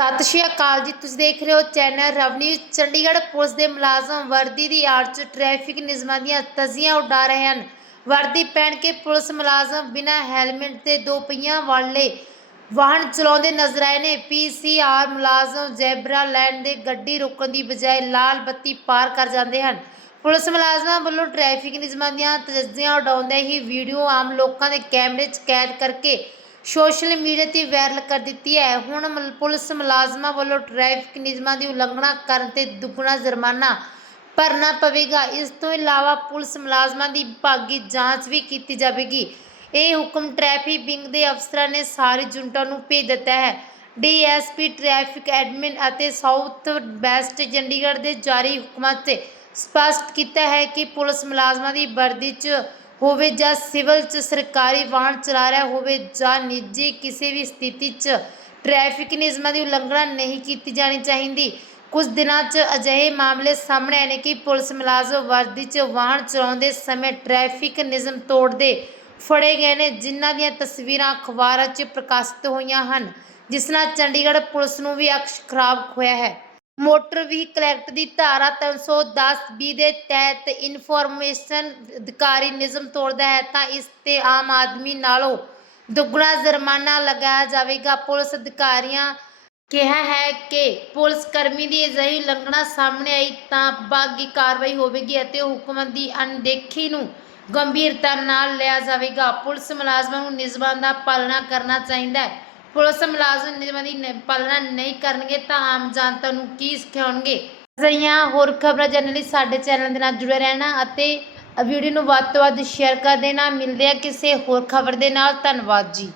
ਸਤਿ ਸ਼੍ਰੀ ਅਕਾਲ ਜੀ। ਤੁਸੀਂ ਦੇਖ ਰਹੇ ਹੋ ਚੈਨਲ ਰਵਨੀ। ਚੰਡੀਗੜ੍ਹ ਪੁਲਿਸ ਦੇ ਮੁਲਾਜ਼ਮ ਵਰਦੀ ਦੀ ਆੜ 'ਚ ਟ੍ਰੈਫਿਕ ਨਿਯਮਾਂ ਦੀਆਂ ਤਜ਼ੀਆਂ ਉਡਾ ਰਹੇ ਹਨ। ਵਰਦੀ ਪਹਿਨ ਕੇ ਪੁਲਿਸ ਮੁਲਾਜ਼ਮ ਬਿਨਾਂ ਹੈਲਮਟ ਤੇ ਦੋ ਪਹੀਆਂ ਵਾਲੇ ਵਾਹਨ ਚਲਾਉਂਦੇ ਨਜ਼ਰ ਆਏ ਨੇ। ਪੀਸੀਆਰ ਮੁਲਾਜ਼ਮ ਜ਼ੈਬਰਾ ਲਾਈਨ ਦੇ ਗੱਡੀ ਰੋਕਣ ਦੀ ਬਜਾਏ ਲਾਲ ਬੱਤੀ ਪਾਰ ਕਰ ਜਾਂਦੇ ਹਨ। ਪੁਲਿਸ ਮੁਲਾਜ਼ਮਾਂ ਵੱਲੋਂ ਟ੍ਰੈਫਿਕ ਨਿਯਮਾਂ ਦੀਆਂ ਤਜ਼ੀਆਂ ਉਡਾਉਂਦੇ ਹੀ ਵੀਡੀਓ ਆਮ ਲੋਕਾਂ ਦੇ ਕੈਮਰੇ 'ਚ ਕੈਦ ਕਰਕੇ ਸੋਸ਼ਲ ਮੀਡੀਆ ਤੇ ਵਾਇਰਲ ਕਰ ਦਿੱਤੀ ਹੈ। ਹੁਣ ਮਲ- ਪੁਲਿਸ ਮੁਲਾਜ਼ਮਾਂ ਵੱਲੋਂ ਟ੍ਰੈਫਿਕ ਨਿਯਮਾਂ ਦੀ ਉਲੰਘਣਾ ਕਰਨ ਤੇ ਦੁੱਗਣਾ ਜੁਰਮਾਨਾ ਭਰਨਾ ਪਵੇਗਾ। ਇਸ ਤੋਂ ਇਲਾਵਾ ਪੁਲਿਸ ਮੁਲਾਜ਼ਮਾਂ ਦੀ ਵਿਭਾਗੀ ਜਾਂਚ ਵੀ ਕੀਤੀ ਜਾਵੇਗੀ। ਇਹ ਹੁਕਮ ਟ੍ਰੈਫਿਕ ਵਿੰਗ ਦੇ ਅਫਸਰਾਂ ਨੇ ਸਾਰੀ ਜੁਨਟਾਂ ਨੂੰ ਭੇਜ ਦਿੱਤਾ ਹੈ। ਡੀਐਸਪੀ, ਟ੍ਰੈਫਿਕ ਐਡਮਿਨ ਅਤੇ ਸਾਊਥ ਵੈਸਟ ਚੰਡੀਗੜ੍ਹ ਦੇ ਜਾਰੀ ਹੁਕਮਾਂ 'ਤੇ ਸਪਸ਼ਟ ਕੀਤਾ ਹੈ ਕਿ ਪੁਲਿਸ ਮੁਲਾਜ਼ਮਾਂ ਦੀ ਵਰਦੀ 'ਚ ਹੋਵੇ ਜਾਂ ਸਿਵਲ 'ਚ, ਸਰਕਾਰੀ ਵਾਹਨ ਚਲਾ ਰਿਹਾ ਹੋਵੇ ਜਾਂ ਨਿੱਜੀ ਕਿਸੇ ਵੀ ਸਥਿਤੀ 'ਚ, ਟ੍ਰੈਫਿਕ ਨਿਯਮਾਂ ਦੀ ਉਲੰਘਣਾ ਨਹੀਂ ਕੀਤੀ ਜਾਣੀ ਚਾਹੀਦੀ। ਕੁਝ ਦਿਨਾਂ 'ਚ ਅਜਿਹੇ ਮਾਮਲੇ ਸਾਹਮਣੇ ਆਏ ਨੇ ਕਿ ਪੁਲਿਸ ਮੁਲਾਜ਼ਮ ਵਰਦੀ 'ਚ ਵਾਹਨ ਚਲਾਉਂਦੇ ਸਮੇਂ ਟ੍ਰੈਫਿਕ ਨਿਯਮ ਤੋੜਦੇ ਫੜੇ ਗਏ ਨੇ, ਜਿਨ੍ਹਾਂ ਦੀਆਂ ਤਸਵੀਰਾਂ ਅਖਬਾਰਾਂ 'ਚ ਪ੍ਰਕਾਸ਼ਿਤ ਹੋਈਆਂ ਹਨ, ਜਿਸ ਨਾਲ ਚੰਡੀਗੜ੍ਹ ਪੁਲਿਸ ਨੂੰ ਵੀ ਅਕਸ਼ ਖਰਾਬ ਹੋਇਆ ਹੈ। ਮੋਟਰ ਵਹੀਕਲ ਐਕਟ ਦੀ ਧਾਰਾ 310 ਬੀ ਦੇ ਤਹਿਤ ਇਨਫੋਰਮੇਸ਼ਨ ਅਧਿਕਾਰੀ ਨਿਯਮ ਤੋੜਦਾ ਹੈ, ਤਾਂ ਇਸ ਤੇ ਆਮ ਆਦਮੀ ਨਾਲੋਂ ਦੁੱਗਣਾ ਜੁਰਮਾਨਾ ਲਗਾਇਆ ਜਾਵੇਗਾ। ਪੁਲਿਸ ਅਧਿਕਾਰੀਆਂ ਕਿਹਾ ਹੈ ਕਿ ਪੁਲਿਸ ਕਰਮੀ ਦੀ ਅਜਿਹੀ ਉਲੰਘਣਾ ਸਾਹਮਣੇ ਆਈ ਤਾਂ ਬਾਗੀ ਕਾਰਵਾਈ ਹੋਵੇਗੀ ਅਤੇ ਹੁਕਮਾਂ ਦੀ ਅਣਦੇਖੀ ਨੂੰ ਗੰਭੀਰਤਾ ਨਾਲ ਲਿਆ ਜਾਵੇਗਾ। ਪੁਲਿਸ ਮੁਲਾਜ਼ਮਾਂ ਨੂੰ ਨਿਯਮਾਂ ਦਾ ਪਾਲਣਾ ਕਰਨਾ ਚਾਹੀਦਾ ਹੈ। ਪੁਲਿਸ ਮੁਲਾਜ਼ਮ ਨਿਯਮਾਂ ਦੀ ਨ- ਪਾਲਣਾ ਨਹੀਂ ਕਰਨਗੇ ਤਾਂ ਆਮ ਜਨਤਾ ਨੂੰ ਕੀ ਸਿਖਾਉਣਗੇ? ਅਜਿਹੀਆਂ ਹੋਰ ਖਬਰਾਂ ਜਾਣਨ ਲਈ ਸਾਡੇ ਚੈਨਲ ਦੇ ਨਾਲ ਜੁੜੇ ਰਹਿਣਾ ਅਤੇ ਵੀਡੀਓ ਨੂੰ ਵੱਧ ਤੋਂ ਵੱਧ ਸ਼ੇਅਰ ਕਰ ਦੇਣਾ। ਮਿਲਦੇ ਆ ਕਿਸੇ ਹੋਰ ਖਬਰ ਦੇ ਨਾਲ। ਧੰਨਵਾਦ ਜੀ।